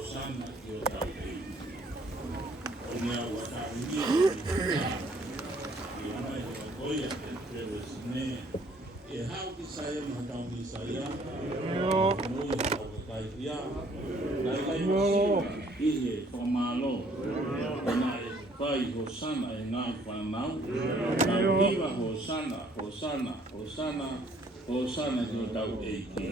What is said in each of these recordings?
Hosanna ki o tau e. O nea ua tāwini i mai o koia e preo sine. E hau ki saia mahatau ni saia. Moi hau ka kai ia. Nai kai masi i e whamalo. Nā e pai Hosanna e ngā whanau. Tau hiwa Hosanna, Hosanna, Hosanna. Hosanna ki o tau e ki.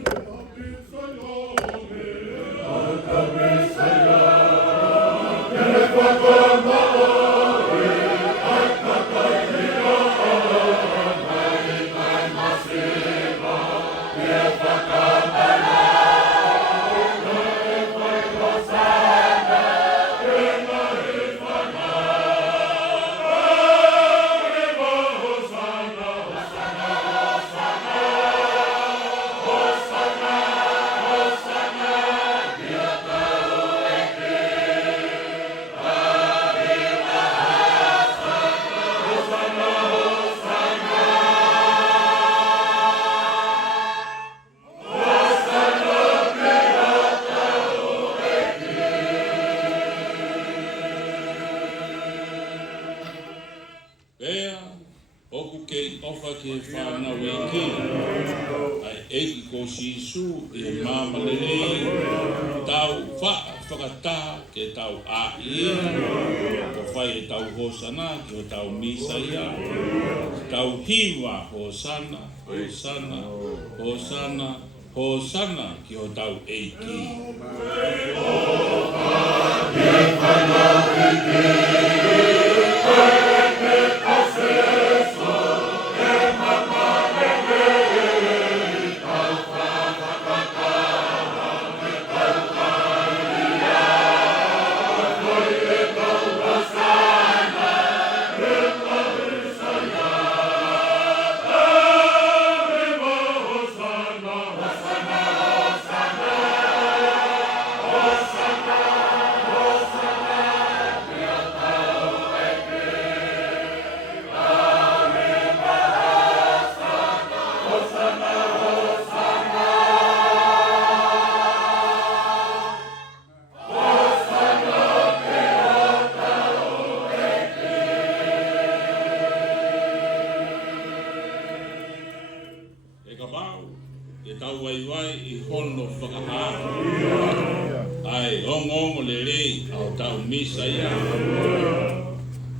Sisu e mama lelei tau whakata ke tau aie ko whai e tau Hosanna ki o tau Misaia tau hiwa Hosanna, Hosanna, Hosanna, Hosanna ki o tau eiki. Misaia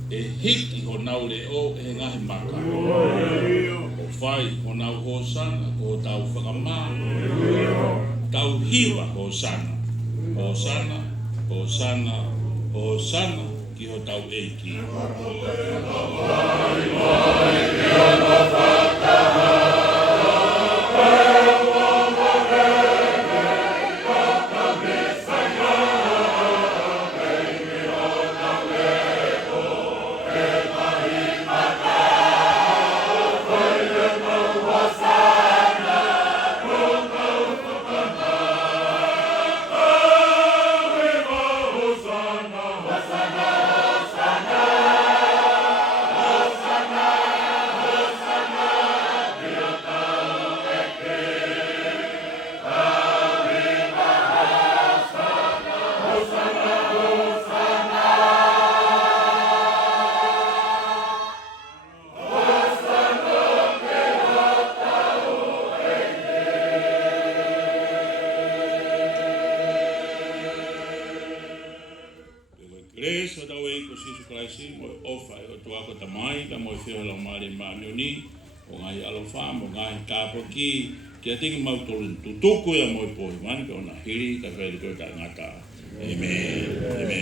e hiki ho nau le o e ngahi maka o whai ho nau Hosanna o tau whakamā tau hiwa Hosanna, Hosanna, Hosanna, Hosanna ki ho tau eiki. Kia tingi mautolun tutuku ya moi pohi mani pe ona hiri ka whaere koe ka ngata. Amen. Amen.